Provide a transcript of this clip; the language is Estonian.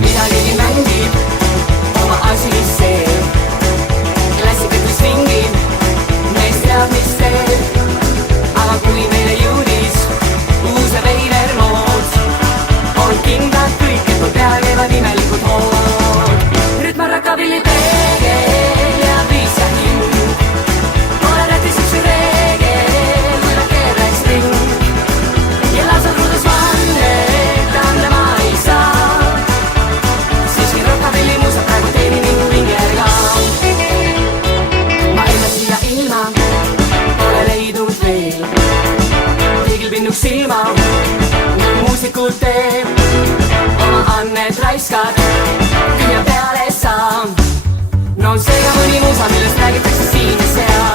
Midagigi mängib oma asi see, klassikates vingib, mees teab, mis teeb. Aga kui meile jõudis uus ja veider noot, on kindlad kõik, et mul peal käivad imelikud hood. Rütm on rockabilly peegel ja viis ja hind, pole rätis üks reegel, kui rakeed läks ring. Ja lausa truudus vanne, tandema ei saa, siiski rockabilly muusa praegu teeni minu hingega. Ma ennast siia ilma pole leidnud veel, kõigil pinnuks silma, muusikud teeb oma annet raiskad, tühja peale saam. No on seega mõni muusa, millest räägitakse siin ja seal.